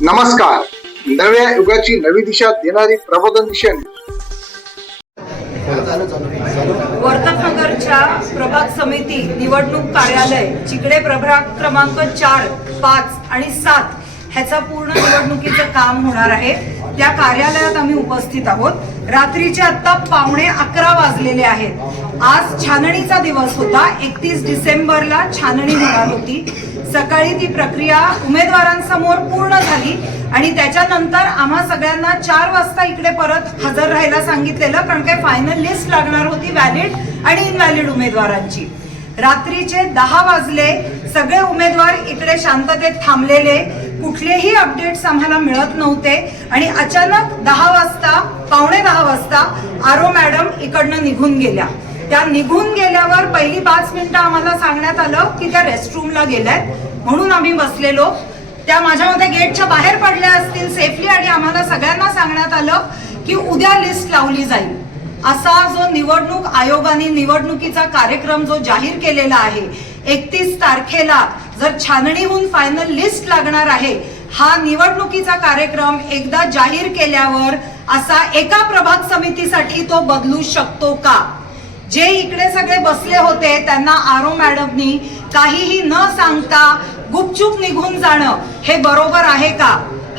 नमस्कार. नव्या युगाची नवी दिशा देणारी प्रबोधन दिशा वर्धननगरच्या प्रभाग समिती निवडणूक कार्यालय चिकडे प्रभाग क्रमांक 4, 5 आणि 7 ह्याचा पूर्ण निवडणुकीचं काम होणार आहे. त्या कार्यालयात आम्ही उपस्थित आहोत. रात्रीचे आता 11:15 वाजलेले आहेत. आज छाननीचा दिवस होता. 31 डिसेंबरला छाननी होणार होती. सकाळी ती प्रक्रिया उमेदवारांसमोर पूर्ण झाली आणि त्याच्यानंतर आम्हा सगळ्यांना 4 वाजता इकडे परत हजर राहायला सांगितलेलं, कारण काय फायनल लिस्ट लागणार होती व्हॅलिड आणि इनव्हॅलिड उमेदवारांची. रात्रीचे 10 वाजले. सगळे उमेदवार इकडे शांततेत थांबलेले. कुठलेही अपडेट्स आम्हाला मिळत नव्हते आणि अचानक 10 वाजता, 9:15 वाजता आरो मॅडम इकडनं निघून गेल्या. त्या निघून गेल्यावर पहिली 5 मिनिटं आम्हाला सांगण्यात आलं की त्या रेस्टरूमला गेल्यात, म्हणून आम्ही बसलेलो. त्या माझ्या मते गेटच्या बाहेर पडल्या असतील सेफली आणि आम्हाला सगळ्यांना सांगण्यात आलं की उद्या लिस्ट लावली जाईल. असा जो निवडणूक आयोगाने निवडणुकीचा कार्यक्रम जो जाहीर केलेला आहे, 31 तारखेला जर छाननीहून फायनल लिस्ट लागणार आहे, हा निवडणुकीचा कार्यक्रम एकदा जाहीर केल्यावर असा एका प्रभाग समितीसाठी तो बदलू शकतो का? जे इकडे सगळे बसले होते त्यांना आरो मॅडमनी काहीही न सांगता गुपचूप निघून जाणं हे बरोबर आहे का?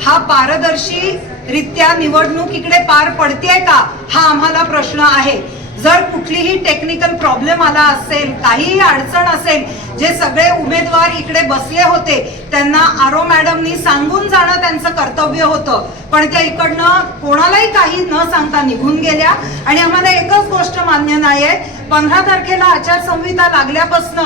हा पारदर्शी रित्या निवडणूक इकडे पार पडतेय का, हा आम्हाला प्रश्न आहे. जर कुठलीही टेक्निकल प्रॉब्लेम आला असेल, काहीही अडचण असेल, जे सगळे उमेदवार इकडे बसले होते त्यांना आरो मॅडमनी सांगून जाणं त्यांचं कर्तव्य होतं, पण त्या इकडनं कोणालाही काही न सांगता निघून गेल्या. आणि आम्हाला एकच गोष्ट मान्य नाहीये, 15 तारखेला आचारसंहिता लागल्यापासून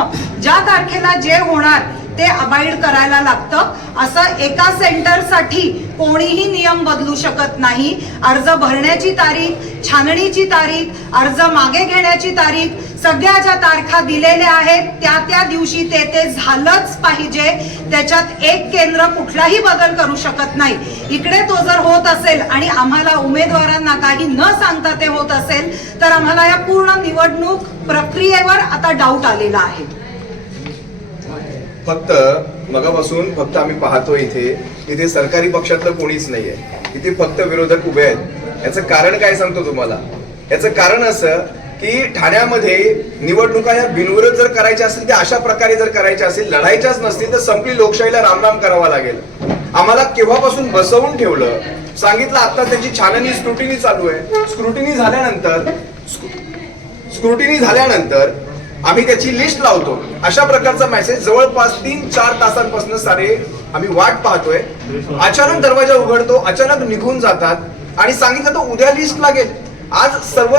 ज्या तारखेला जे होणार ते अबाईड करायला लागतं. असं एका सेंटरसाठी कोणीही नियम बदलू शकत नाही. अर्ज भरण्याची तारीख, छाननीची तारीख, अर्ज मागे घेण्याची तारीख, सगळ्या ज्या तारखा दिलेल्या आहेत त्या दिवशी ते झालंच पाहिजे. त्याच्यात एक केंद्र कुठलाही बदल करू शकत नाही. इकडे तो जर होत असेल आणि आम्हाला उमेदवारांना काही न सांगता ते होत असेल तर आम्हाला या पूर्ण निवडणूक प्रक्रियेवर आता डाऊट आलेला आहे. फक्त आम्ही पाहतो इथे सरकारी पक्षातलं कोणीच नाहीये. इथे फक्त विरोधक उभे आहेत. याचं कारण काय सांगतो तुम्हाला. याचं कारण असं की ठाण्यामध्ये निवडणुका या बिनविरोध जर करायच्या असतील, त्या अशा प्रकारे जर करायच्या असतील, लढायच्याच नसतील तर संपली लोकशाहीला रामराम करावा लागेल. आम्हाला केव्हापासून बसवून ठेवलं, सांगितलं आता त्यांची छाननी स्क्रुटिनी चालू आहे. स्क्रुटिनी झाल्यानंतर आम्ही त्याची लिस्ट लावतो, अशा प्रकारचा मेसेज जवळपास 3-4 तासांपासून सारे आम्ही वाट पाहतोय. अचानक दरवाजा उघडतो, अचानक निघून जातात आणि सांगितलं तो उद्या लिस्ट लागेल. आज सर्व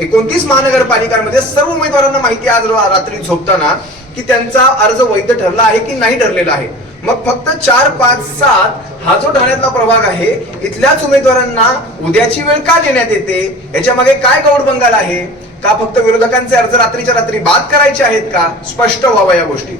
29 महानगरपालिकांमध्ये सर्व उमेदवारांना माहिती आज रात्री झोपताना की त्यांचा अर्ज वैध ठरला आहे की नाही ठरलेला आहे. मग फक्त 4, 5, 7 हा जो ठाण्यातला प्रभाग आहे, इथल्याच उमेदवारांना उद्याची वेळ का देण्यात येते? याच्या मागे काय गौड बंगाल आहे? का फक्त विरोधकांचे अर्ज रात्रीच्या रात्री बाद करायचे आहेत का? स्पष्ट व्हावं या गोष्टी.